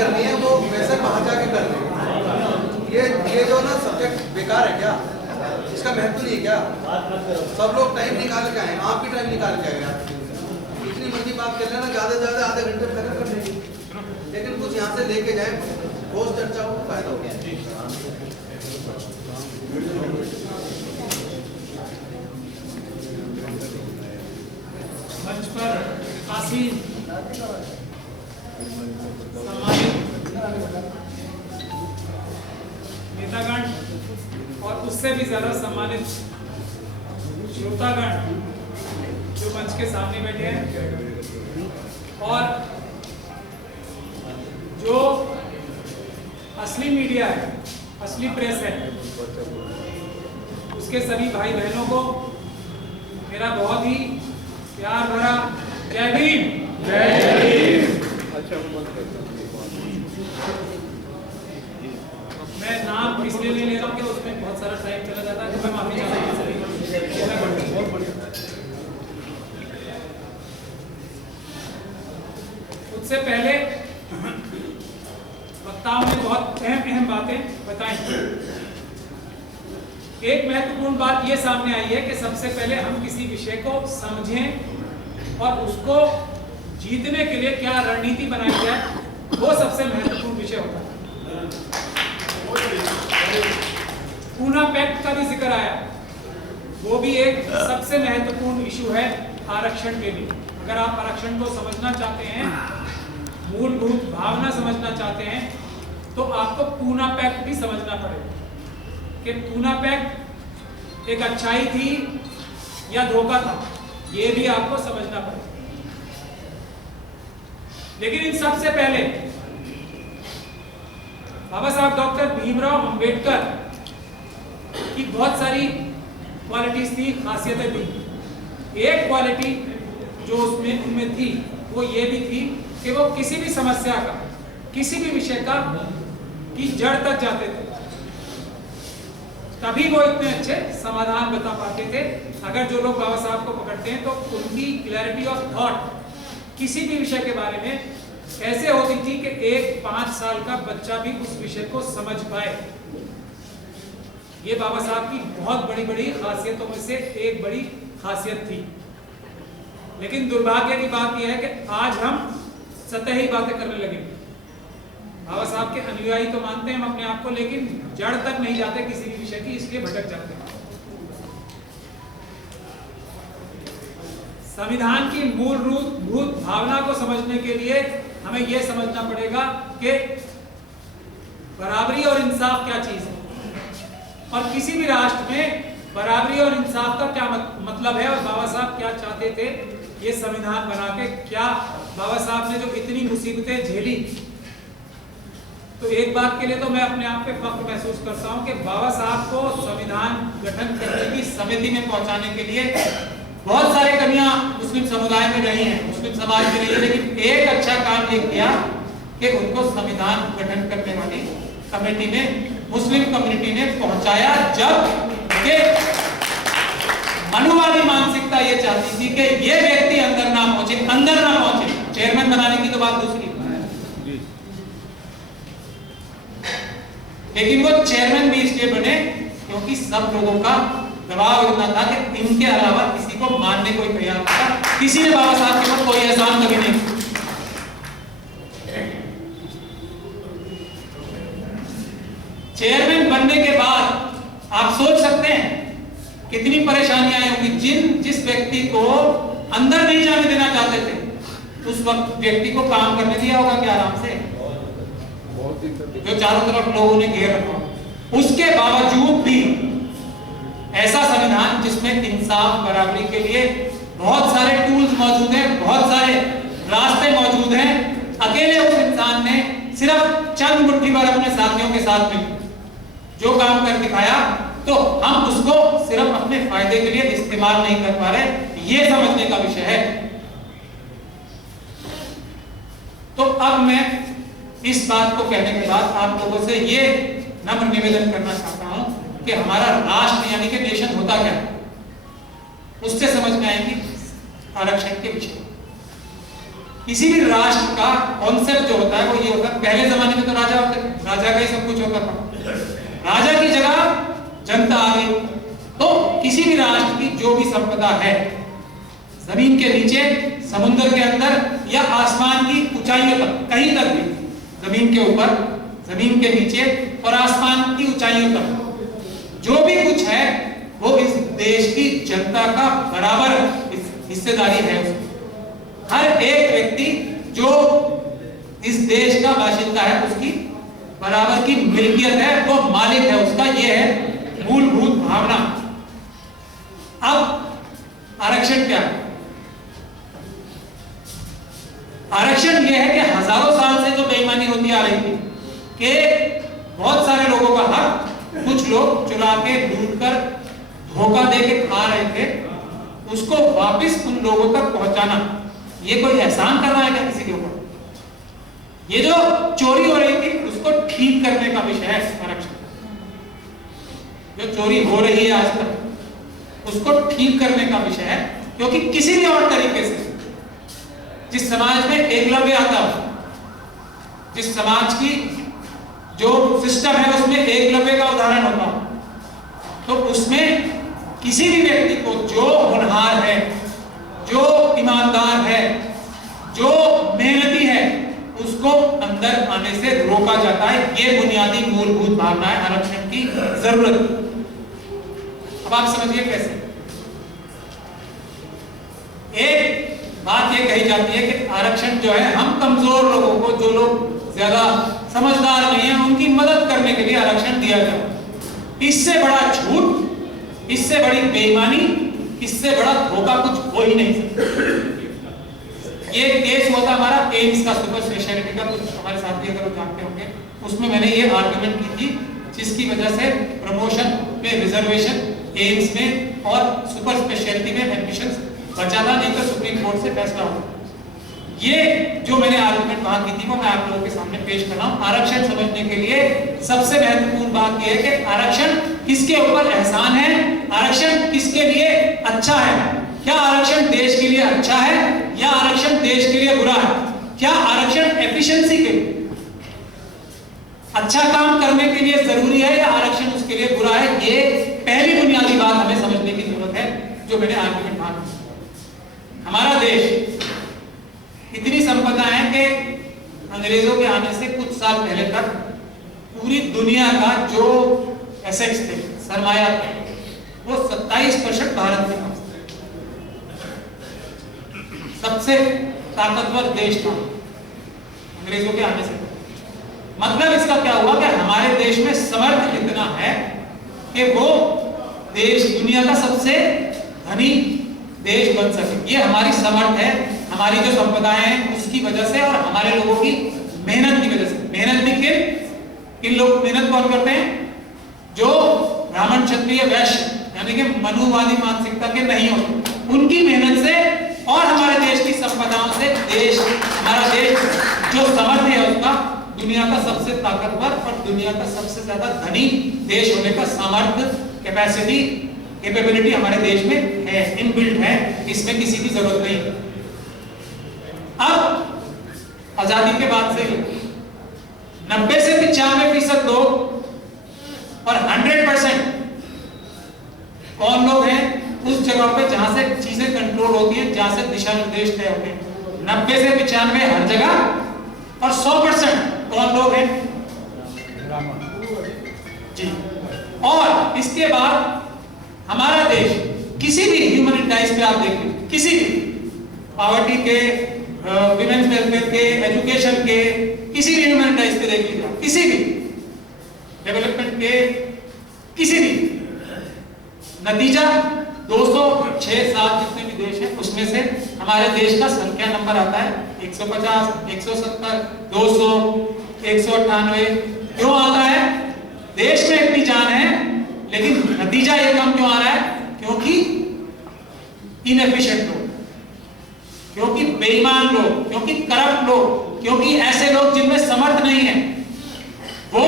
करनी है वो वैसे बाहर जाके कर लें। ये जो ना सब्जेक्ट बेकार है क्या, इसका महत्व नहीं है क्या? सब लोग टाइम निकाल के आए, आप भी टाइम निकाल के आए, इतनी मर्जी बात कर लेना, ज़्यादा से ज़्यादा आधे घंटे पहले कर लेंगे, लेकिन कुछ यहाँ से लेके जाए, ठोस चर्चा हो, फायदा हो गया। मंच पर आसीन नेतागण और उससे भी ज्यादा सम्मानित श्रोतागण जो मंच के सामने बैठे हैं और जो असली मीडिया है, असली प्रेस है, उसके सभी भाई बहनों को मेरा बहुत ही प्यार भरा जय भीम। जय भीम। मैं नाम इसलिए नहीं ले रहा हूँ कि उसमें बहुत सारा टाइम चला जाता है, तो मैं माफी चाहता हूँ। उससे पहले वक्ताओं ने बहुत अहम बातें बताई। एक महत्वपूर्ण बात यह सामने आई है कि सबसे पहले हम किसी विषय को समझें और उसको जीतने के लिए क्या रणनीति बनाई जाए, वो सबसे महत्वपूर्ण विषय होता है। पूना पैक्ट का भी जिक्र आया, वो भी एक सबसे महत्वपूर्ण इशू है आरक्षण के लिए। अगर आप आरक्षण को समझना चाहते हैं, मूलभूत भावना समझना चाहते हैं, तो आपको पूना पैक्ट भी समझना पड़ेगा कि पूना पैक्ट एक अच्छाई थी या धोखा था, ये भी आपको समझना पड़ेगा। लेकिन इन सबसे पहले बाबा साहब डॉक्टर भीमराव अंबेडकर की बहुत सारी क्वालिटीज थी, खासियतें थी। एक क्वालिटी जो उनमें थी वो ये भी थी कि वो किसी भी समस्या का, किसी भी विषय का की जड़ तक जाते थे, तभी वो इतने अच्छे समाधान बता पाते थे। अगर जो लोग बाबा साहब को पकड़ते हैं तो उनकी क्लैरिटी ऑफ थॉट किसी भी विषय के बारे में ऐसे होती थी कि एक 5 साल का बच्चा भी उस विषय को समझ पाए। ये बाबा साहब की बहुत बड़ी बड़ी खासियतों में से एक बड़ी खासियत थी। लेकिन दुर्भाग्य की बात यह है कि आज हम सतही बातें करने लगे। बाबा साहब के अनुयायी तो मानते हैं हम अपने आप को, लेकिन जड़ तक नहीं जाते किसी भी विषय की, इसलिए भटक जाते हैं। संविधान की मूलभूत भावना को समझने के लिए हमें यह समझना पड़ेगा कि बराबरी और इंसाफ क्या चीज है, और किसी भी राष्ट्र में बराबरी और इंसाफ का क्या मतलब है, और बाबा साहब क्या चाहते थे ये संविधान बना के। क्या बाबा साहब ने जो इतनी मुसीबतें झेली, तो एक बात के लिए तो मैं अपने आप पे फख्र महसूस करता हूं कि बाबा साहब को संविधान गठन करने की समिति में पहुंचाने के लिए बहुत सारे कमियां मुस्लिम समुदाय में रही हैं, मुस्लिम समाज में रही है, लेकिन एक अच्छा काम ये किया कि उनको संविधान गठन करने वाली कमेटी में मुस्लिम कम्युनिटी ने पहुंचाया, जब के मनुवादी मानसिकता ये चाहती थी कि ये व्यक्ति अंदर ना पहुंचे। चेयरमैन बनाने की तो बात दूसरी, लेकिन वो चेयरमैन भी इसलिए बने क्योंकि सब लोगों का दबाव इतना था कि इनके अलावा किसी को मानने कोई तैयार नहीं था। किसी ने बाबा साहब के ऊपर कोई एहसान कभी नहीं। चेयरमैन बनने के बाद आप सोच सकते हैं कितनी परेशानियां आई होंगी। जिस व्यक्ति को अंदर नहीं जाने देना चाहते थे, उस वक्त व्यक्ति को काम करने दिया होगा क्या आराम से, जो चारों तरफ लोगों ने घेर रखा। उसके बावजूद भी ऐसा संविधान जिसमें इंसाफ बराबरी के लिए बहुत सारे टूल्स मौजूद हैं, बहुत सारे रास्ते मौजूद हैं। अकेले उस इंसान ने सिर्फ चंद मुट्ठी भर अपने साथियों के साथ में जो काम कर दिखाया, तो हम उसको सिर्फ अपने फायदे के लिए इस्तेमाल नहीं कर पा रहे, ये समझने का विषय है। तो अब मैं इस बात को कहने के बाद आप लोगों से ये नम्र निवेदन करना चाहता हूं कि हमारा राष्ट्र यानी कि नेशन होता क्या है, उससे समझ में आएगी आरक्षण के विषय। किसी भी राष्ट्र का कॉन्सेप्ट जो होता है वो ये होता है, पहले जमाने में तो राजा होते, राजा का ही सब कुछ होता था, राजा की जगह जनता आ गई। तो किसी भी राष्ट्र की जो भी संपदा है, जमीन के नीचे, समुद्र के अंदर या आसमान की ऊंचाइयों तक, कहीं तक भी, जमीन के ऊपर, जमीन के नीचे और आसमान की ऊंचाइयों तक जो भी कुछ है वो इस देश की जनता का बराबर हिस्सेदारी है उसकी। हर एक व्यक्ति जो इस देश का बाशिंदा है उसकी बराबर की मिल्कियत है, वो मालिक है उसका, ये है मूलभूत भावना। अब आरक्षण क्या है? आरक्षण यह है कि हजारों साल से जो बेईमानी होती आ रही थी कि बहुत सारे लोगों का हक कुछ लोग चुरा के, लूट कर, धोखा दे के खा रहे थे, उसको वापस उन लोगों तक पहुंचाना, ये कोई एहसान कर रहा है क्या किसी के ऊपर? ये जो चोरी हो रही थी उसको ठीक करने का विषय है आरक्षण। जो चोरी हो रही है आज तक उसको ठीक करने का विषय है, क्योंकि किसी भी और तरीके से जिस समाज में एकलव्य आता हो, जिस समाज की जो सिस्टम है उसमें एकलव्य का उदाहरण होता हो, तो उसमें किसी भी व्यक्ति को जो होनहार है, जो ईमानदार है, जो मेहनती है, उसको अंदर आने से रोका जाता है। ये बुनियादी मूलभूत भावना है आरक्षण की जरूरत। अब आप समझिए कैसे। एक बात ये कही जाती है कि आरक्षण जो है, हम कमजोर लोगों को, जो लोग ज्यादा समझदार नहीं है, उनकी मदद करने के लिए आरक्षण दिया जाए। इससे बड़ा झूठ, इससे बड़ी बेईमानी, इससे बड़ा धोखा कुछ हो ही नहीं सकता। ये केस हुआ था हमारा एम्स का, सुपर स्पेशलिटी का, कुछ हमारे साथी अगर वो जानते होंगे, उसमें मैंने ये आर्गुमेंट की थी जिसकी वजह से प्रमोशन में रिजर्वेशन एम्स में और सुपर स्पेशलिटी में एडमिशन बचा था, नहीं तो सुप्रीम कोर्ट से फैसला हुआ। ये जो मैंने आर्गुमेंट वहां की थी वो मैं आप लोगों के सामने पेश कर रहा हूं। आरक्षण समझने के लिए सबसे महत्वपूर्ण बात यह है कि आरक्षण किसके ऊपर एहसान है, आरक्षण किसके लिए अच्छा है। क्या आरक्षण देश के लिए अच्छा है या आरक्षण देश के लिए बुरा है? क्या आरक्षण एफिशिएंसी के अच्छा काम करने के लिए जरूरी है या आरक्षण उसके लिए बुरा है? ये पहली बुनियादी बात हमें समझने की जरूरत है, जो मैंने आर्गुमेंट वहां की। हमारा देश इतनी संपदा है कि अंग्रेजों के आने से कुछ साल पहले तक पूरी दुनिया का जो एसेट्स थे, सरमाया था, वो 27% भारत में था। सबसे ताकतवर देश था अंग्रेजों के आने से। मतलब इसका क्या हुआ कि हमारे देश में समर्थ इतना है कि वो देश दुनिया का सबसे धनी देश बन सके। ये हमारी समर्थ है, हमारी जो संपदाएं हैं उसकी वजह से और हमारे लोगों की मेहनत की वजह से। मेहनत भी किन लोग मेहनत कौन करते हैं? जो ब्राह्मण, क्षत्रिय, वैश्य यानी कि मनुवादी मानसिकता के नहीं होते, उनकी मेहनत से और हमारे देश की संपदाओं से देश, हमारा देश जो समर्थ है उसका दुनिया का सबसे ताकतवर और दुनिया का सबसे ज्यादा धनी देश होने का सामर्थ्य, कैपेसिटी, कैपेबिलिटी हमारे देश में है, इनबिल्ट है, इसमें किसी की जरूरत नहीं। अब आजादी के बाद से 90 से 95% लोग और 100% कौन लोग हैं उस जगह पे जहां से चीजें कंट्रोल होती हैं, जहां से दिशा निर्देश तय होते हैं। 90 से 95 हर जगह और 100% कौन लोग हैं? जी। और इसके बाद हमारा देश किसी भी ह्यूमन इंडाइस पे आप देखें, किसी भी पॉवर्टी के, विमेन्स वेलफेयर के, एजुकेशन के, किसी भी ह्यूमन इंडाइस पे देख लीजिए, किसी भी डेवलपमेंट के, किसी भी नतीजा 206-7 जितने भी देश हैं उसमें से हमारे देश का संख्या नंबर आता है 150, 170, 200, 198। क्यों आता है? देश में इतनी जान है लेकिन नतीजा ये कम क्यों आ रहा है? क्योंकि इनएफिशिएंट लोग, क्योंकि बेईमान लोग, क्योंकि करप्ट लोग, क्योंकि ऐसे लोग जिनमें समर्थ नहीं है, वो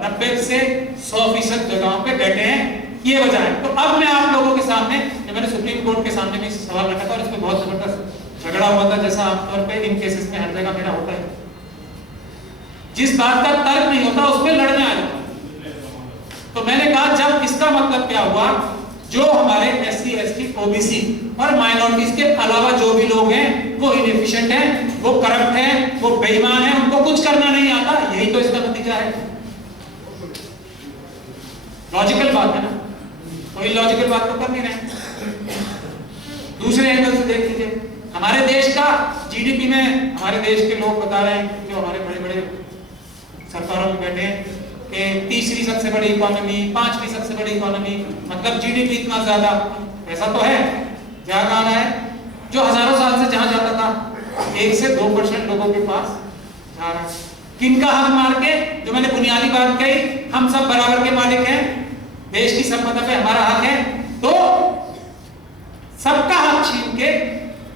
90 से 100% जगहों पे बैठे हैं। ये वजह है। तो अब मैं आप लोगों के सामने, जब मैंने सुप्रीम कोर्ट के सामने भी सवाल रखा था और इसमें बहुत जबरदस्त झगड़ा हुआ था, जैसा आमतौर पे इन केसेस में हर जगह मेरा होता है, जिस बात का तर्क नहीं होता उस पर लड़ने आ जाता। तो मैंने कहा जब इसका मतलब क्या हुआ, जो हमारे SC ST OBC और माइनॉरिटीज के अलावा जो भी लोग हैं वो इनएफिशिएंट हैं, वो करप्ट हैं, वो बेईमान हैं, उनको कुछ करना नहीं आता, यही तो इसका नतीजा है। लॉजिकल बात है ना, कोई लॉजिकल बात तो कर नहीं रहे। दूसरे एंगल से देख लीजिए, हमारे देश का GDP में हमारे देश के लोग बता रहे हैं, जो हमारे बड़े बड़े सरकारों में बैठे हैं, कि तीसरी सबसे बड़ी इकोनॉमी, पांचवी सबसे बड़ी इकोनॉमी, मतलब GDP इतना ज्यादा। ऐसा तो है, जा कहाँ रहा है? जो हजारों साल से जहां जाता था 1 से 2% लोगों के पास जा रहा है। किनका हक मार के? जो मैंने बुनियादी बात कही, हम सब बराबर के मालिक हैं, देश की संपदा पे हमारा हक है, तो सबका हक छीन के,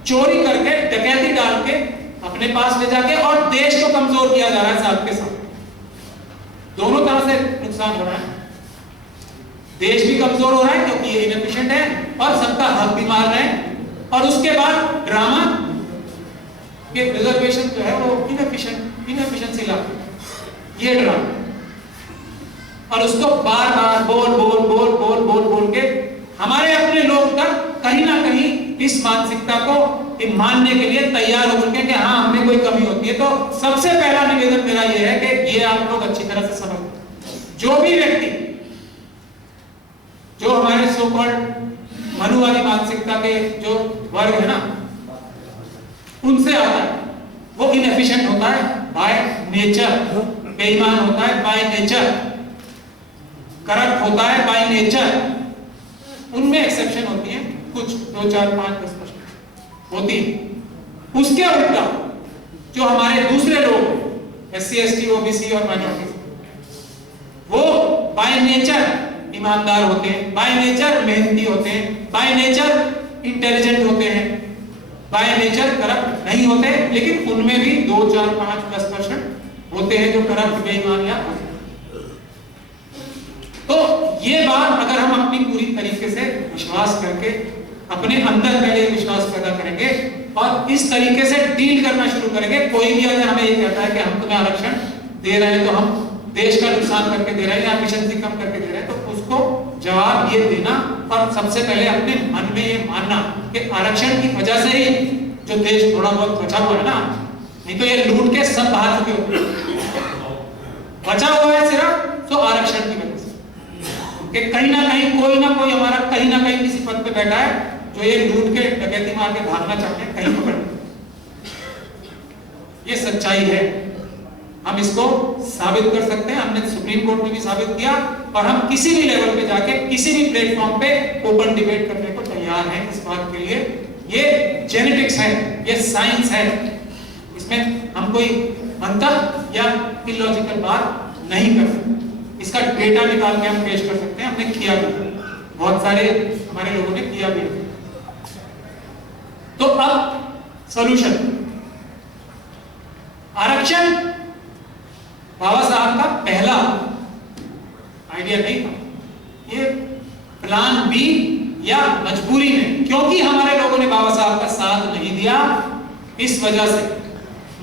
चोरी करके, डकैती डाल के अपने पास ले जाके और देश को कमजोर किया जा रहा है साथ के साथ। दोनों तरह से नुकसान हो रहा है, देश भी कमजोर हो रहा है क्योंकि ये इनएफिशिएंट है और सबका हक भी मार रहे हैं, और उसके बाद ड्रामा कि रिजर्वेशन जो है वो इनएफिशिएंसी लाते, ये ड्रामा, और उसको बार बार बोल के हमारे अपने लोग तक कहीं ना कहीं इस मानसिकता को मानने के लिए तैयार हो चुके हैं कि हाँ हमें कोई कमी होती है। तो सबसे पहला निवेदन मेरा ये है कि ये आप लोग अच्छी तरह से समझ, जो भी व्यक्ति जो हमारे सो कॉल्ड मनुवादी मानसिकता के जो वर्ग है ना, उनसे आता है, वो इनएफिशिएंट होता है बाय नेचर, बेईमान होता है बाय नेचर, करप्ट होता है बाय नेचर। उनमें एक्सेप्शन होती है, कुछ 2, 4, 5, 10% होती है। उसके उल्टा जो हमारे दूसरे लोग SC ST OBC और माइनॉरिटीज, वो बाय नेचर ईमानदार होते हैं, बाय नेचर मेहनती होते हैं, बाय नेचर इंटेलिजेंट होते हैं, बाय नेचर करप्ट नहीं होते, लेकिन उनमें भी 2, 4, 5, 10% होते हैं जो करप्ट, बेईमान या तो ये बात अगर हम अपनी पूरी तरीके से विश्वास करके अपने अंदर पहले विश्वास पैदा करेंगे और इस तरीके से डील करना शुरू करेंगे। कोई भी अगर हमें ये कहता है कि हम तुम्हें आरक्षण दे रहे हैं तो हम देश का नुकसान करके दे रहे हैं या एफिशिएंसी कम करके दे रहे हैं, तो उसको जवाब ये देना और सबसे पहले अपने मन में ये मानना कि आरक्षण की वजह से ही जो देश थोड़ा बहुत बचा हुआ है ना, नहीं तो ये लूट के सब बाहर चुके होते, बचा हुआ है सिर्फ तो आरक्षण की वजह से कि कहीं ना कहीं कोई ना कोई हमारा कहीं ना कहीं किसी पद पे बैठा है जो ये लूट के डकैती मार के भागना चाहते हैं, कहीं पकड़। ये सच्चाई है, हम इसको साबित कर सकते हैं, हमने सुप्रीम कोर्ट में भी साबित किया और हम किसी भी लेवल पे जाके किसी भी प्लेटफॉर्म पे ओपन डिबेट करने को तैयार हैं इस बात के लिए। ये जेनेटिक्स है, ये साइंस है, इसमें हम कोई मंतक या इलॉजिकल बात नहीं कर सकते। इसका डेटा निकाल के हम पेश कर सकते हैं, हमने किया भी, बहुत सारे हमारे लोगों ने किया भी। तो अब सॉल्यूशन, आरक्षण बाबा साहब का पहला आइडिया नहीं था, ये प्लान बी या मजबूरी में, क्योंकि हमारे लोगों ने बाबा साहब का साथ नहीं दिया, इस वजह से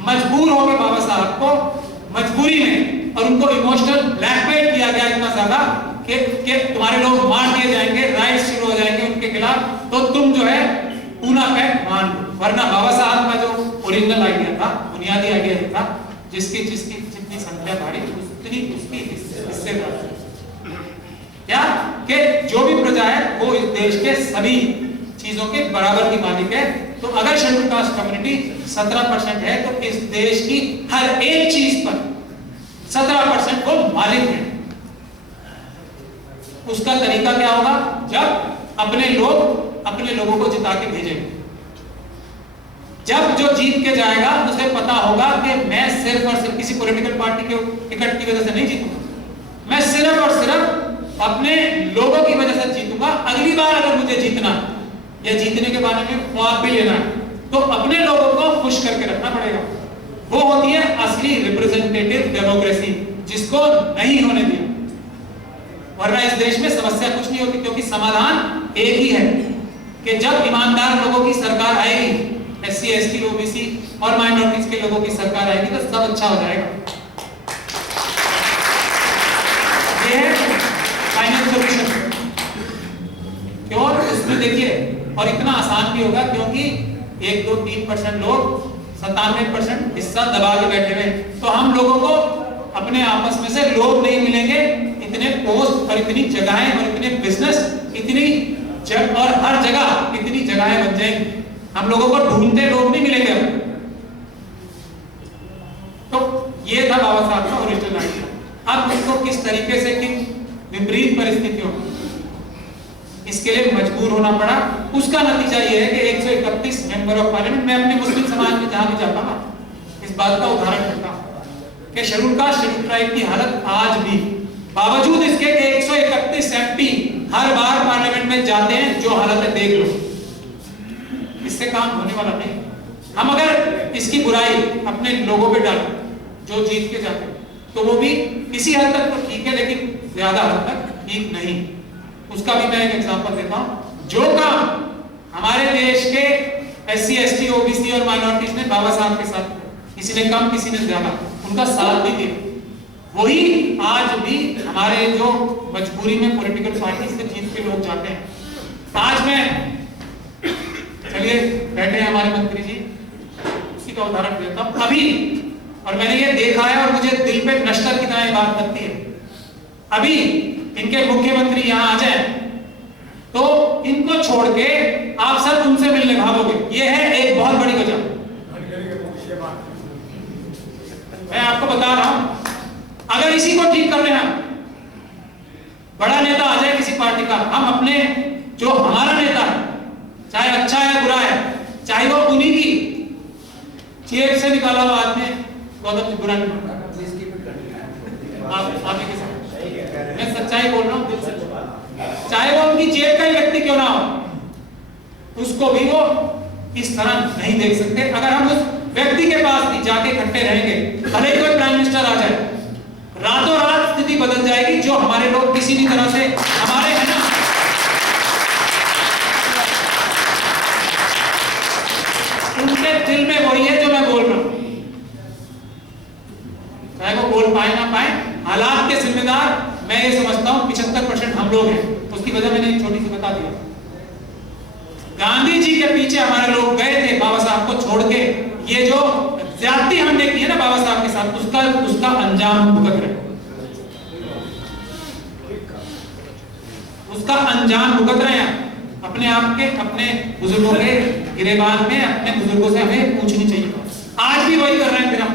मजबूर हो गए बाबा साहब को मजबूरी में, और उनको इमोशनल ब्लैकमेल किया गया इतना ज्यादा कि तुम्हारे लोग मार दिए जाएंगे, राइट शुरू हो जाएंगे उनके खिलाफ, तो तुम जो है पूना पैक मान लो। वरना बाबा साहब का जो ओरिजिनल आइडिया था, बुनियादी आइडिया था, जिसकी जितनी संख्या बढ़ी उतनी उसकी हिस्सेदार क्या कि जो भी प्रजा है वो इस देश के सभी चीजों के बराबर की मालिक है। तो अगर शेड्यूल कास्ट कम्युनिटी 17% है तो इस देश की हर एक चीज पर 17% को मालिक है। उसका तरीका क्या होगा? जब अपने लोगों को जिता के भेजेंगे, जब जो जीत के जाएगा उसे पता होगा कि मैं सिर्फ और सिर्फ किसी पॉलिटिकल पार्टी के टिकट की वजह से नहीं जीतूंगा, मैं सिर्फ और सिर्फ अपने लोगों की वजह से जीतूंगा। अगली बार अगर मुझे जीतना या जीतने के बारे में ख्वाब भी लेना है तो अपने लोगों को खुश करके रखना पड़ेगा। वो होती है असली रिप्रेजेंटेटिव डेमोक्रेसी, जिसको नहीं होने दिया। वरना इस देश में समस्या कुछ नहीं होती, क्योंकि समाधान एक ही है कि जब ईमानदार लोगों की सरकार आएगी, SC ST OBC और माइनॉरिटीज के लोगों की सरकार आएगी, तो सब अच्छा हो जाएगा। देखिए, और इतना आसान भी होगा क्योंकि 1, 2, 3% लोग 97% हिस्सा दबा के बैठे हुए। तो हम लोगों को अपने आपस में से लोग नहीं मिलेंगे, इतने पोस्ट और इतनी जगहें और इतने बिजनेस, इतनी और हर जगह इतनी जगहें बन जाएंगी, हम लोगों को ढूंढते लोग नहीं मिलेंगे। तो ये था बाबा साहब का ओरिजिनल आइडिया। अब उसको किस तरीके से, किन विपरीत परिस्थितियों में इसके लिए मजबूर होना पड़ा, उसका नतीजा ये है कि 131 मेंबर ऑफ पार्लियामेंट, मैं अपने मुस्लिम समाज में जहां भी जाता हूं इस बात का उदाहरण देता हूं कि शेड्यूल कास्ट शेड्यूल ट्राइब की हालत आज भी, बावजूद इसके कि 131 एमपी हर बार पार्लियामेंट में जाते हैं, जो हालत है देख लो, इससे काम होने वाला नहीं। हम अगर इसकी बुराई अपने लोगों पे डालें जो जीत के जाते हैं, तो वो भी किसी हद तक तो ठीक है, लेकिन ज्यादा हद तक ठीक नहीं। उसका भी मैं एक एग्जांपल देता हूं। जो काम हमारे देश के SC, ST, OBC और माइनॉरिटीज ने बाबा साहब के साथ, किसी ने कम किसी ने ज्यादा, उनका साथ भी दिया, वही आज भी हमारे जो मजबूरी में पॉलिटिकल पार्टी से जीत के लोग जाते हैं। आज मैं, चलिए बैठे हैं हमारे मंत्री जी, उसी का उदाहरण देता हूं अभी, और मैंने ये देखा है और मुझे दिल पे नश्तर की तरह बात लगती है। अभी इनके मुख्यमंत्री यहाँ आ जाए तो इनको छोड़ के आप सब उनसे मिलने भागोगे, ये है एक बहुत बड़ी वजह। मैं आपको बता रहा हूं, अगर इसी को ठीक कर रहे हैं, बड़ा नेता आ जाए किसी पार्टी का, हम अपने जो हमारा नेता है, चाहे अच्छा है बुरा है, चाहे वो उन्हीं की जेब से निकाला हुआ आदमी, गौतम जी बुरा नहीं बनता, आप के साथ मैं सच्चाई बोल रहा हूं दिल से, चाहे वो उनकी जेब का ही व्यक्ति क्यों ना हो, उसको भी वो इस तरह नहीं देख सकते। अगर हम उस व्यक्ति के पास भी जाके इकट्ठे रहेंगे, भले कोई प्राइम मिनिस्टर आ जाए, रातों रात स्थिति बदल जाएगी। जो हमारे लोग किसी भी तरह से हमारे है ना, उनके दिल में वही है जो मैं बोल रहा हूं, चाहे वो बोल पाए ना पाए, हालात के जिम्मेदार मैं ये समझता हूं 75% हम लोग हैं। उसकी वजह मैंने एक छोटी सी बता दिया। गांधी जी के पीछे हमारे लोग गए थे बाबा साहब को छोड़ के, ये जो ज्यादती हमने की है ना बाबा साहब के साथ, उसका अंजाम भुगत रहे, उसका अंजाम भुगत रहे हैं। अपने आप के, अपने बुजुर्गों के गिरेबान में अपने बुजुर्गों से हमें पूछनी चाहिए। आज भी वही कर रहे हैं फिर हम।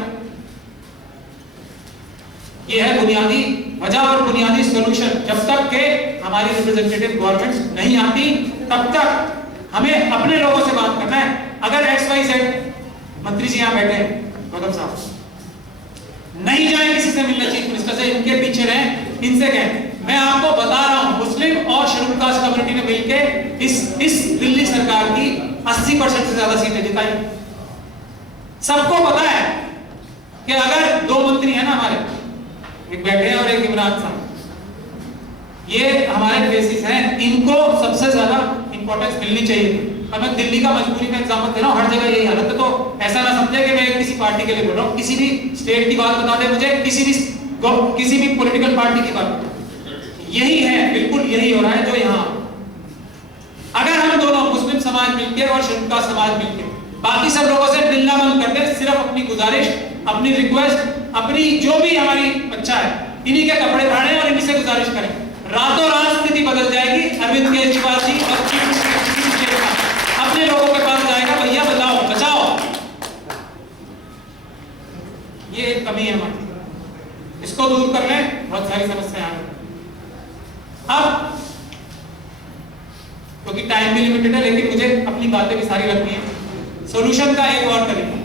ये है बुनियादी वजह और बुनियादी सॉल्यूशन। जब तक के हमारी रिप्रेजेंटेटिव गवर्नमेंट नहीं आती, तब तक हमें अपने लोगों से बात करना है। अगर XYZ मंत्री जी यहाँ बैठे हैं, गौतम साहब, नहीं जाए किसी से मिलने चीफ मिनिस्टर से, इनके पीछे रहें, इनसे कहें। मैं आपको बता रहा हूं, मुस्लिम और शेड्यूल कास्ट कम्युनिटी ने मिलकर इस दिल्ली सरकार की 80% से ज्यादा सीटें जिताई। सबको पता है कि अगर 2 मंत्री है ना हमारे, एक बैठे हैं और एक इमरान साहब, ये हमारे बेसिस हैं, इनको सबसे ज्यादा इंपॉर्टेंस मिलनी चाहिए। और मैं दिल्ली का मजबूरी में एग्जांपल दे रहा हूं, हर जगह यही हालत है। तो ऐसा ना समझे कि मैं किसी पार्टी के लिए बोल रहा हूं, किसी भी स्टेट की बात बता दे मुझे, किसी भी पॉलिटिकल पार्टी की बात, यही है, बिल्कुल यही हो रहा है जो यहाँ। अगर हम दोनों मुस्लिम समाज मिलकर और शेड्यूल कास्ट समाज मिलकर बाकी सब लोगों से मिलना बंद कर दे, सिर्फ अपनी गुजारिश, अपनी रिक्वेस्ट, अपनी जो भी हमारी अच्छा है, इन्हीं के कपड़े फाड़ें और इन्हीं से गुजारिश करें, रातों रात स्थिति बदल जाएगी। अरविंद केजरीवाल जी अपने लोगों के पास जाएगा, भैया बताओ, बचाओ। ये एक कमी है हमारी, इसको दूर कर लें, बहुत सारी समस्याएं आ रही। अब क्योंकि टाइम भी लिमिटेड है, लेकिन मुझे अपनी बातें भी सारी रखनी है। सॉल्यूशन का एक और तरीका,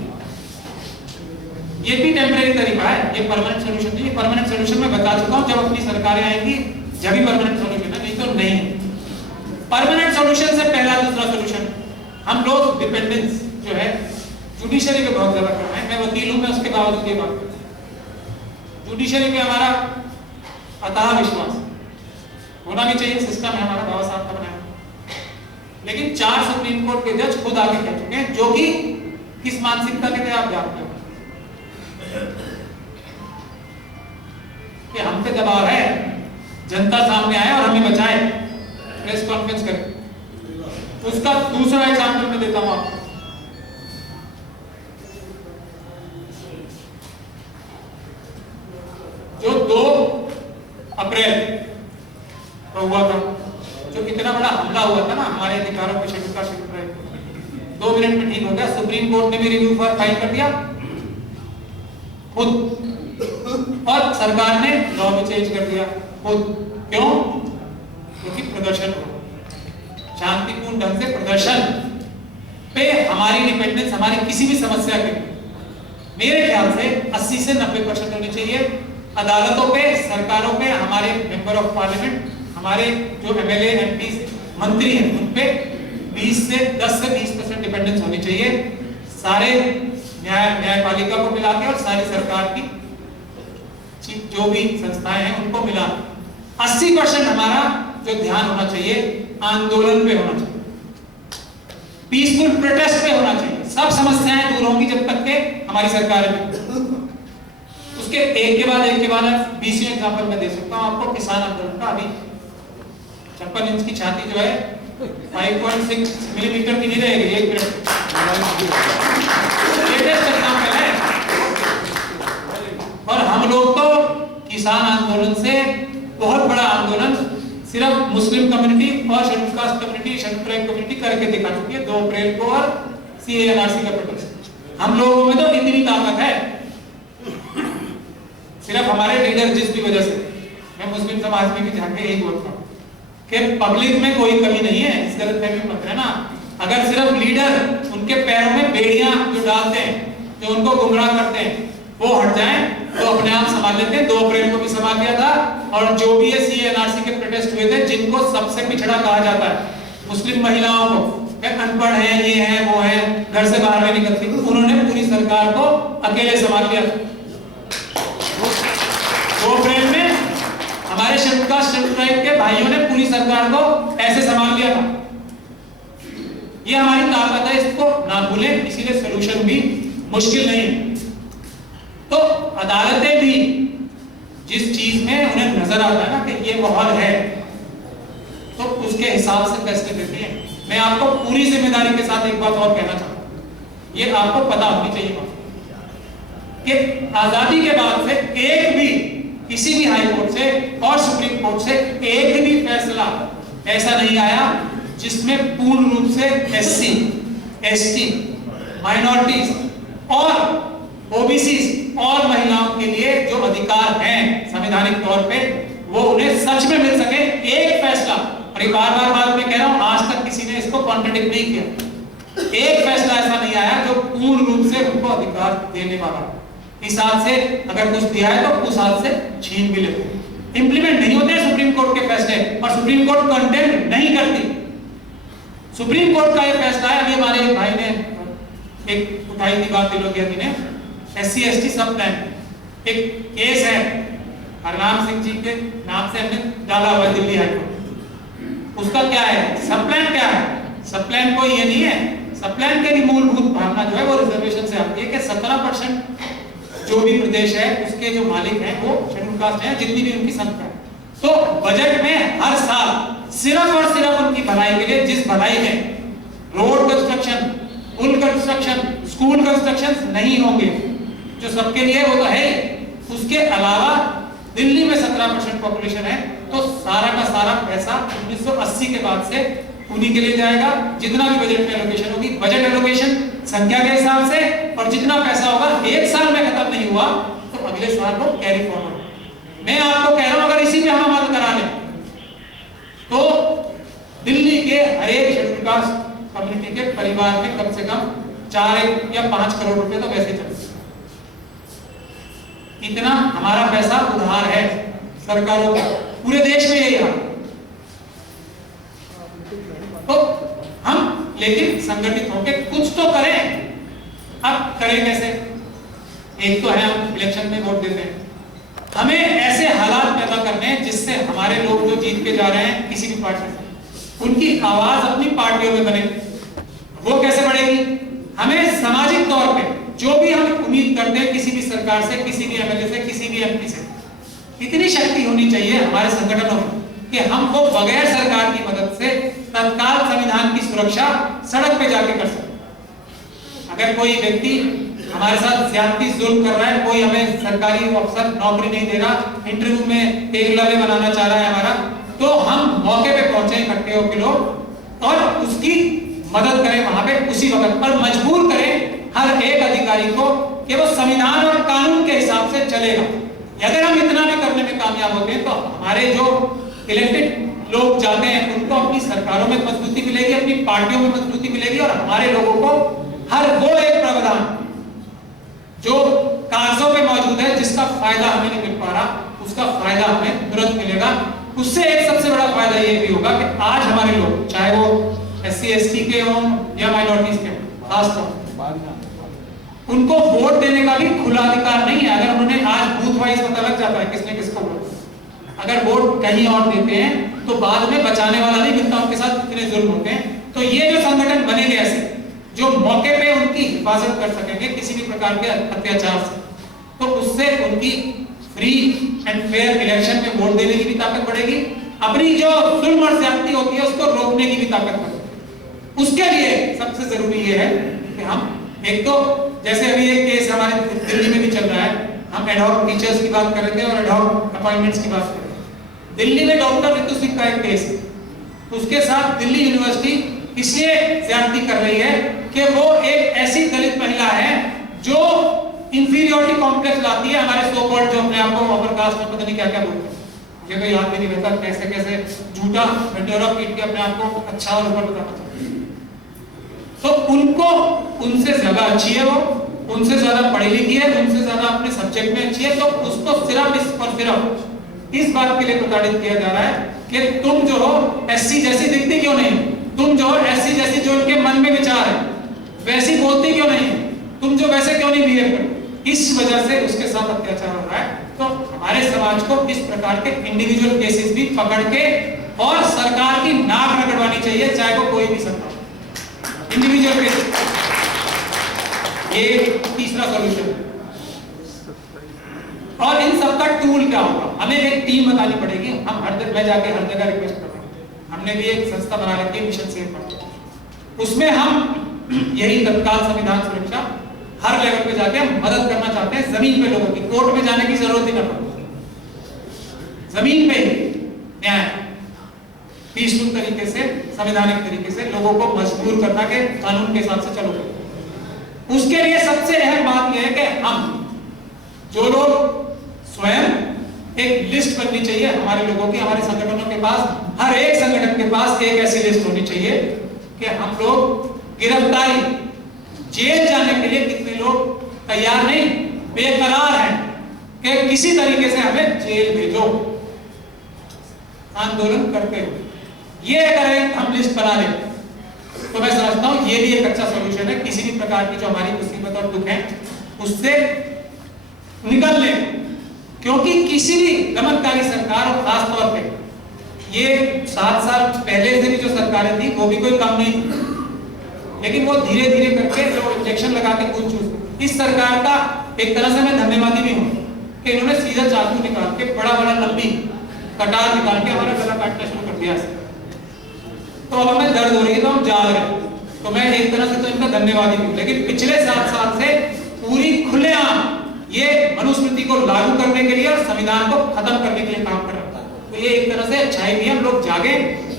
ये भी टेम्परेरी तरीका है, ये परमानेंट सॉल्यूशन नहीं है। परमानेंट सॉल्यूशन मैं बता चुका हूं, जब अपनी सरकारें आएंगी जब भी परमानेंट सॉल्यूशन है, नहीं तो नहीं। परमानेंट सॉल्यूशन से पहला दूसरा सॉल्यूशन, हम लोग डिपेंडेंस जो है जुडिशरी पे बहुत ज्यादा कर रहे हैं। मैं वकील हूं, मैं उसके बावजूद ये बात करता हूं, जुडिशरी पे हमारा अथाह विश्वास होना भी चाहिए, सिस्टम है हमारा बाबा साहब का बनाया। लेकिन 4 सुप्रीम कोर्ट के जज खुद आके कह चुके हैं, जो कि किस मानसिकता के थे आप जानते हो, कि हम पे दबाव है, जनता सामने आए और हमें बचाए, प्रेस कॉन्फ्रेंस करें। उसका दूसरा एग्जाम्पल मैं देता हूं आपको। जो 2 अप्रैल को हुआ था, जो इतना बड़ा हमला हुआ था ना हमारे अधिकारों पे, schedule caste schedule tribe, 2 minute में ठीक हो गया। सुप्रीम कोर्ट ने भी रिव्यू फाइल कर दिया खुद, और सरकार ने लॉ भी चेंज कर दिया खुद। क्यों? क्योंकि प्रदर्शन हो, शांतिपूर्ण ढंग से प्रदर्शन पे हमारी डिपेंडेंस, हमारी किसी भी समस्या के मेरे ख्याल से 80 से 90% होनी चाहिए। अदालतों पे, सरकारों पे, हमारे मेंबर ऑफ पार्लियामेंट, हमारे जो एमएलए, एमपी, मंत्री हैं, उन पे 10 से 20% डिपेंडेंस होनी चाहिए। सारे न्यायपालिका को मिला के और सारी सरकार की जो भी संस्थाएं हैं उनको मिला 80% हमारा जो ध्यान होना चाहिए आंदोलन पे होना चाहिए, पीसफुल प्रोटेस्ट पे होना चाहिए। सब समस्याएं दूर होंगी जब तक के हमारी सरकार है। उसके एक के बाद 20 एग्जाम्पल मैं दे सकता हूं आपको। किसान आंदोलन का अभी 56 इंच की छाती जो है 5.6 मिलीमीटर की नहीं रहेगी। 1 मिनट लेटेस्ट एग्जाम्पल है। और हम लोग तो किसान आंदोलन से बहुत बड़ा आंदोलन सिर्फ मुस्लिम कम्युनिटी और schedule caste community, schedule tribe community करके दिखा चुकी है 2 अप्रैल को और CA/NRC का प्रोटेस्ट। हम लोगों में तो इतनी ताकत है, सिर्फ हमारे लीडर जिस भी वजह से, मैं मुस्लिम समाज में भी जाके यही बोलता हूँ कि पब्लिक में कोई कमी नहीं है, इस गलतफहमी मत रहना। अगर सिर्फ लीडर उनके पैरों में बेड़ियां जो डालते हैं, जो उनको गुमराह करते हैं, वो हट जाएं तो अपने आप संभाल लेते हैं। 2 अप्रैल को भी संभाल दिया था। और जो भी ये CA/NRC के प्रोटेस्ट हुए थे, जिनको सबसे पिछड़ा कहा जाता है, मुस्लिम महिलाओं को, अनपढ़ है, ये है, वो है, घर से बाहर नहीं निकलती, उन्होंने पूरी सरकार को अकेले संभाल लिया। 2 अप्रैल में हमारे शेड्यूल कास्ट शेड्यूल ट्राइब के भाइयों ने पूरी सरकार को ऐसे संभाल लिया था। ये हमारी ताकत है, इसको ना भूलें। इसीलिए सलूशन भी मुश्किल नहीं है। तो अदालतें भी जिस चीज में उन्हें नजर आता है ना कि ये माहौल है, तो उसके हिसाब से फैसले देती हैं। मैं आपको पूरी जिम्मेदारी के साथ एक बात और कहना चाहता हूं, ये आपको पता होनी चाहिए कि आजादी के बाद से एक भी किसी भी हाई कोर्ट से और सुप्रीम कोर्ट से एक भी फैसला ऐसा नहीं आया जिसमें पूर्ण रूप से SC, ST, माइनॉरिटीज और OBC और महिलाओं के लिए जो अधिकार हैं संवैधानिक तौर पे, वो उन्हें सच में मिल सके। एक फैसला, और एक बार बात मैं कह रहा हूं, आज तक किसी ने इसको कॉन्ट्रडिक्ट नहीं किया। एक फैसला ऐसा नहीं आया जो पूर्ण रूप से उनको अधिकार देने वाला। इस हाथ से अगर कुछ दिया है तो उस हाथ से छीन भी लेते। इंप्लीमेंट नहीं होते सुप्रीम कोर्ट के फैसले, और सुप्रीम कोर्ट कंटेम्प्ट नहीं करती। सुप्रीम कोर्ट का यह फैसला है। अभी हमारे एक भाई ने एक उठाई थी बात, दिलों ने SC ST सब प्लान, एक केस है हरनाम सिंह जी के नाम से हमने डाला हुआ दिल्ली हाई कोर्ट। उसका क्या है, सब प्लान क्या है? सब प्लान कोई ये नहीं है। सब प्लान के मूलभूत भावना जो है वो रिजर्वेशन से आती है कि 17% जो भी प्रदेश है उसके जो मालिक हैं वो शेड्यूल कास्ट हैं, जितनी भी उनकी संख्या है। तो बजट में हर साल सिर्फ और सिर्फ उनकी भलाई के लिए, जिस भलाई में रोड कंस्ट्रक्शन, पुल कंस्ट्रक्शन, स्कूल कंस्ट्रक्शन नहीं होंगे जो सबके लिए, वो तो है ही। उसके अलावा दिल्ली में 17% पॉपुलेशन है, तो सारा का सारा पैसा 1980 के बाद से उन्हीं के लिए जाएगा। जितना भी बजट में एलोकेशन होगी, बजट एलोकेशन संख्या के हिसाब से, और जितना पैसा होगा एक साल में खत्म नहीं हुआ तो अगले साल वो कैरी फॉरवर्ड। मैं आपको कह रहा हूं अगर इसी में हम अमल करा लें तो दिल्ली के हर एक शेड्यूल कास्ट कम्युनिटी के परिवार में कम से कम 4 या 5 करोड़ रुपए तो वैसे चलते। इतना हमारा पैसा उधार है सरकारों का, पूरे देश में यही हाल। तो हम लेकिन संगठित होकर कुछ तो करें। अब करें कैसे? एक तो है हम इलेक्शन में वोट देते हैं, हमें ऐसे हालात पैदा करने हैं जिससे हमारे लोग जो जीत के जा रहे हैं किसी भी पार्टी से, उनकी आवाज अपनी पार्टियों में बने। वो कैसे बढ़ेगी? हमें सामाजिक तौर पे जो भी हम उम्मीद करते हैं किसी भी सरकार से, किसी भी MLA से, किसी भी MP से, इतनी शक्ति होनी चाहिए हमारे संगठनों में कि हम वो बगैर सरकार की मदद से तत्काल संविधान की सुरक्षा सड़क पे जाके कर सकते। अगर कोई व्यक्ति हमारे साथ ज्यादती जुल्म कर रहा है, कोई हमें सरकारी अफसर नौकरी नहीं दे रहा, इंटरव्यू में एकलव्य बनाना चाह रहा है हमारा, तो हम मौके पे पहुंचे इकट्ठे होकर लोग और उसकी मदद करें वहां पे उसी वक्त, पर मजबूर करें हर एक अधिकारी को कि वो संविधान और कानून के हिसाब से चलेगा। अगर हम इतना भी करने में कामयाब होते हैं तो हमारे जो इलेक्टेड लोग जाते हैं उनको अपनी सरकारों में मजबूती मिलेगी, अपनी पार्टियों में मजबूती मिलेगी, और हमारे लोगों को हर वो एक प्रावधान जो कागजों पे मौजूद है जिसका फायदा हमें नहीं मिल पा रहा, उसका फायदा हमें तुरंत मिलेगा। उससे एक सबसे बड़ा फायदा ये भी होगा कि आज हमारे लोग, चाहे वो SC ST के हों या माइनॉरिटीज के, खासतौर उनको वोट देने का भी खुला अधिकार नहीं है। अगर उन्होंने आज बूथ वाइज पता लग जाता है किसने किसको वोट, अगर वोट कहीं और देते हैं तो बाद में बचाने वाला नहीं मिलता, उनके साथ कितने जुल्म होते हैं। तो ये जो संगठन बनेंगे ऐसे जो मौके पे उनकी हिफाजत कर सकेंगे किसी भी प्रकार के अत्याचार से, तो उससे उनकी फ्री एंड फेयर इलेक्शन में वोट देने की भी ताकत बढ़ेगी, अपनी जो जुल्म और ज्यादती होती है उसको रोकने की भी ताकत बढ़ेगी। उसके लिए सबसे जरूरी ये है कि हम एक तो, जैसे अभी एक केस हमारे दिल्ली में भी चल रहा है, हम एडहॉक टीचर्स की बात कर रहे थे और एडहॉक अपॉइंटमेंट्स की बात कर रहे थे। दिल्ली में डॉक्टर रितु सिंह का एक केस है, उसके साथ दिल्ली यूनिवर्सिटी इसलिए ज्यादती कर रही है कि वो एक ऐसी दलित महिला है जो इंफीरियरिटी कॉम्प्लेक्स लाती है। हमारे सो कॉल्ड जो अपने आप को अपर कास्ट में पता नहीं क्या क्या बोलते हैं, मुझे तो याद भी नहीं रहता कैसे कैसे झूठा ढिंढोरा पीट के अपने आप को अच्छा और ऊपर बताना चाहते हैं। तो उनको, उनसे ज्यादा अच्छी है वो, उनसे ज्यादा पढ़ी लिखी है, उनसे ज्यादा अपने सब्जेक्ट में अच्छी है, तो उसको सिर्फ इस और सिर्फ इस बात के लिए प्रताड़ित किया जा रहा है कि तुम जो हो SC जैसी दिखती क्यों नहीं, तुम जो हो SC जैसी जो इनके मन में विचार है वैसी बोलती क्यों नहीं, तुम जो वैसे क्यों नहीं बिहेव करते। इस वजह से उसके साथ अत्याचार हो रहा है। तो हमारे समाज को इस प्रकार के इंडिविजुअल केसेस भी पकड़ के और सरकार की नाक रगड़वानी चाहिए, चाहे वो कोई भी सरकार, इंडिविजुअल केसेस। ये तीसरा सॉल्यूशन है। और इन सबका टूल क्या होगा, हमें एक टीम बनानी पड़ेगी। हम मैं जाके हर जगह रिक्वेस्ट कर रहा हूं, हमने भी एक संस्था बना रखी है मिशन सेव पर, उसमें हम यही तत्काल संविधान सुरक्षा हर लेवल पे जाके हम मदद करना चाहते हैं। जमीन पे लोगों की, कोर्ट में जाने की जरूरत ही ना पड़े, जमीन पे न्याय पीसफुल तरीके से, संवैधानिक तरीके से लोगों को मजबूर करना के कानून के हिसाब से चलो। उसके लिए सबसे अहम बात यह है कि हम जो लोग स्वयं, एक लिस्ट बननी चाहिए हमारे लोगों की, हमारे संगठनों के पास, हर एक संगठन के पास एक ऐसी लिस्ट होनी चाहिए कि हम लोग गिरफ्तारी, जेल जाने के लिए कितने लोग तैयार नहीं, बेकरार हैं कि किसी तरीके से हमें जेल भेजो, आंदोलन करते हुए। ये अगर हम लिस्ट बना लें तो मैं समझता हूं ये भी एक अच्छा सॉल्यूशन है। किसी भी प्रकार की जो हमारी मुसीबत और दुख है उससे निकल ले, क्योंकि किसी भी दमनकारी सरकार, और खास तौर पे ये 7 साल पहले से भी जो सरकारें थी वो भी कोई काम नहीं थी, लेकिन वो धीरे धीरे करके जो इंजेक्शन लगा के कूद चूस, इस सरकार का एक तरह से मैं धन्यवादी भी हूँ कि इन्होंने सीधा चाकू निकाल के बड़ा बड़ा लंबी कटार निकाल के हमारा गला काटना शुरू कर दिया। तो अब हमें दर्द हो रही है तो हम जा रहे हैं, तो मैं एक तरह से तो इनका धन्यवादी हूँ। लेकिन पिछले 7 साल से पूरी खुलेआम ये मनुस्मृति को लागू करने के लिए और संविधान को खत्म करने के लिए काम कर रहा था, तो ये एक तरह से अच्छाई भी हम लोग जागे।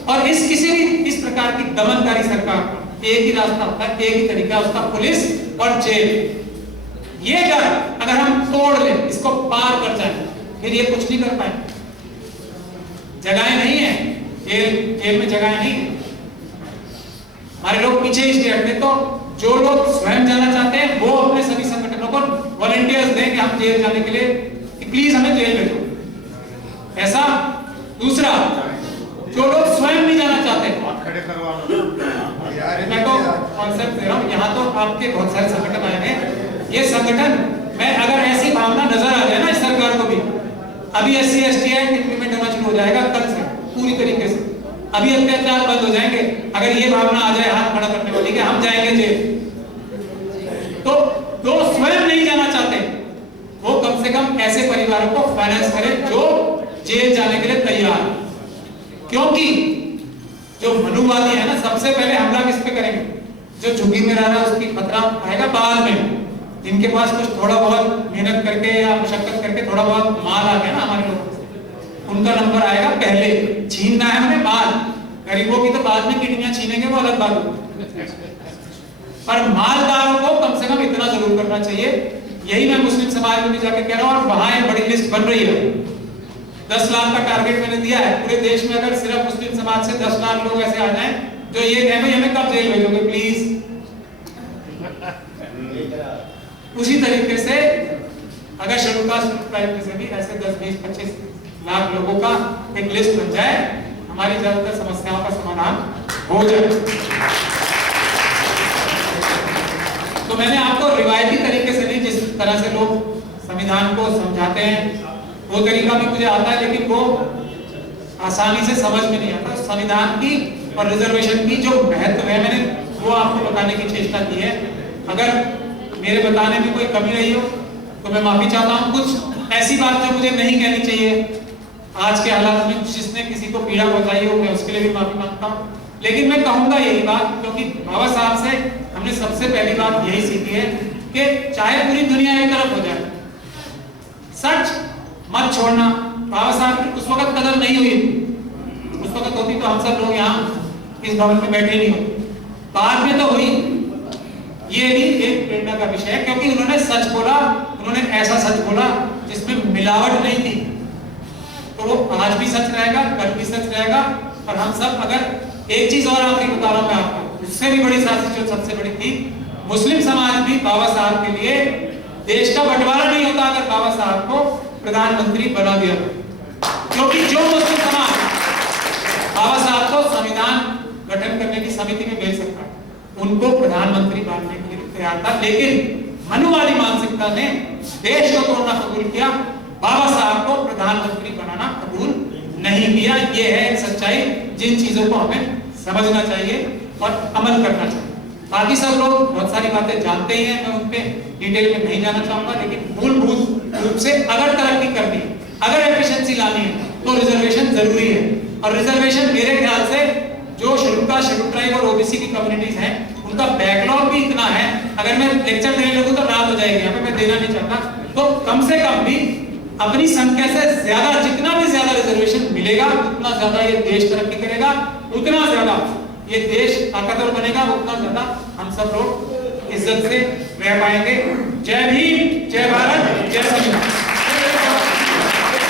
और इस किसी भी इस प्रकार की दमनकारी सरकार एक ही रास्ता होता है, एक ही तरीका उसका, पुलिस और जेल। ये डर अगर हम तोड़ ले, इसको पार कर जाए, फिर ये कुछ नहीं कर पाए। जगह नहीं है जेल में, जगह नहीं है। हमारे लोग पीछे इसलिए हटते, तो जो लोग स्वयं जाना चाहते हैं वो अपने सभी संगठनों को वॉलंटियर्स दें कि हम जेल जाने के लिए, कि प्लीज हमें जेल भेजो। ऐसा दूसरा, जो लोग स्वयं नहीं जाना चाहते, मैं तो कॉन्सेप्ट दे रहा हूँ, यहाँ तो आपके बहुत सारे संगठन आए हैं। ये संगठन में अगर ऐसी भावना नजर आ जाए ना इस सरकार को भी, अभी SC ST एक्ट इंप्लीमेंट होना शुरू हो जाएगा कल से पूरी तरीके से, अभी अत्याचार बंद हो जाएंगे। अगर ये भावना आ जाए हाथ खड़ा करने वाली कि हम जाएंगे जेल, तो जो स्वयं नहीं जाना चाहते वो कम से कम ऐसे परिवारों को फाइनेंस करें जो जेल जाने के लिए तैयार। क्योंकि जो मनुवादी है ना, सबसे पहले हमला किस पे करेंगे? जो झुग्गी में रह रहा है उसकी खतरा आएगा बाद में। जिनके पास कुछ थोड़ा बहुत मेहनत करके या मशक्कत करके थोड़ा बहुत माल आ गया ना हमारे लोगों से, उनका नंबर आएगा पहले। छीनना है हमें माल, गरीबों की तो बाद में किडनियां छीनेंगे, वो अलग बात है। पर मालदारों को कम से कम इतना जरूर करना चाहिए। यही मैं मुस्लिम समाज में भी जाके कह रहा हूँ, और वहां एक बड़ी लिस्ट बन रही है। 10 लाख का टारगेट मैंने दिया है। पूरे देश में अगर सिर्फ मुस्लिम समाज से 10 लाख लोग ऐसे आ जाएं जो ये कहें भाई हमें कब जेल भेजोगे प्लीज, उसी तरीके से अगर शेड्यूल कास्ट ट्राइब में से भी ऐसे 10, 20, 25 लाख लोगों का एक लिस्ट बन जाए, हमारी ज्यादातर समस्याओं का समाधान हो जाए। तो मैंने आपको रिवायती तरीके से नहीं, जिस तरह से लोग संविधान को समझाते हैं वो तरीका भी मुझे आता है, लेकिन वो आसानी से समझ में नहीं आता। संविधान की और रिजर्वेशन की जो महत्व है, मैंने वो आपको बताने की चेष्टा की है। अगर मेरे बताने में कोई कमी रही हो तो मैं माफी चाहता हूँ। कुछ ऐसी बात जो मुझे नहीं कहनी चाहिए आज के हालात में, जिसने किसी को पीड़ा पहुंचाई हो, मैं उसके लिए भी माफी मांगता हूँ। लेकिन मैं कहूंगा यही बात, क्योंकि बाबा साहब से हमने सबसे पहली बात यही सीखी है कि चाहे पूरी दुनिया एक तरफ हो जाए, सच मत छोड़ना। बाबा साहब की उस वक्त कदर नहीं हुई, उस वक्त होती तो हम सब लोग यहाँ इस भवन में बैठे नहीं होते। बाद में तो हुई, ये भी एक प्रेरणा का विषय है, क्योंकि उन्होंने सच बोला, उन्होंने ऐसा सच बोला जिसमें मिलावट नहीं थी। तो वो आज भी सच रहेगा, कल भी सच रहेगा। और हम सब, अगर एक चीज और आखिरी बता रहा हूं मैं आपको, उससे भी बड़ी साजिश जो सबसे बड़ी थी, मुस्लिम समाज भी बाबा साहब के लिए देश का बंटवारा नहीं होता अगर बाबा साहब को प्रधानमंत्री बना दिया। क्योंकि जो मुस्लिम समाज बाबा साहब को संविधान गठन करने की समिति में भेज सकता है, उनको प्रधानमंत्री बनने के लिए तैयार था। लेकिन मनुवादी मानसिकता ने देश को तोड़ना कबूल किया, बाबा साहब को प्रधानमंत्री बनाना कबूल नहीं किया। ये है एक सच्चाई, जिन चीजों को हमें समझना चाहिए और अमल करना चाहिए। बाकी सब लोग बहुत सारी बातें जानते ही हैं, मैं उन पे डिटेल में नहीं जाना चाहूंगा। लेकिन मूलभूत रूप से अगर तरक्की करनी है, अगर एफिशिएंसी लानी है, तो रिजर्वेशन जरूरी है। और रिजर्वेशन मेरे ख्याल से जो शेड्यूल कास्ट, शेड्यूल ट्राइब और ओबीसी की कम्युनिटीज हैं, उनका बैकलॉग भी इतना है, अगर मैं लेक्चर देने लगूं तो रात हो जाएगी, यहाँ पे मैं देना नहीं चाहता। तो कम से कम भी अपनी संख्या से ज्यादा, जितना भी ज्यादा रिजर्वेशन मिलेगा, उतना ज्यादा ये देश तरक्की करेगा, उतना ज्यादा ये देश ताकतवर बनेगा, उतना ज्यादा हम सब लोग इज्जत से रह पाएंगे। जय भीम, जय भारत, जय संविधान।